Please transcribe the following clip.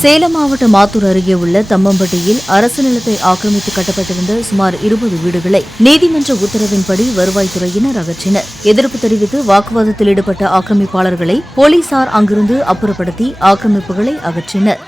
சேலம் மாவட்டம் மாத்தூர் அருகே உள்ள தம்மம்பட்டியில் அரசு நிலத்தை ஆக்கிரமித்து கட்டப்பட்டிருந்த சுமார் 20 வீடுகளை நீதிமன்ற உத்தரவின்படி வருவாய்த்துறையினர் அகற்றினர். எதிர்ப்பு தெரிவித்து வாக்குவாதத்தில் ஈடுபட்ட ஆக்கிரமிப்பாளர்களை போலீசார் அங்கிருந்து அப்புறப்படுத்தி ஆக்கிரமிப்புகளை அகற்றினர்.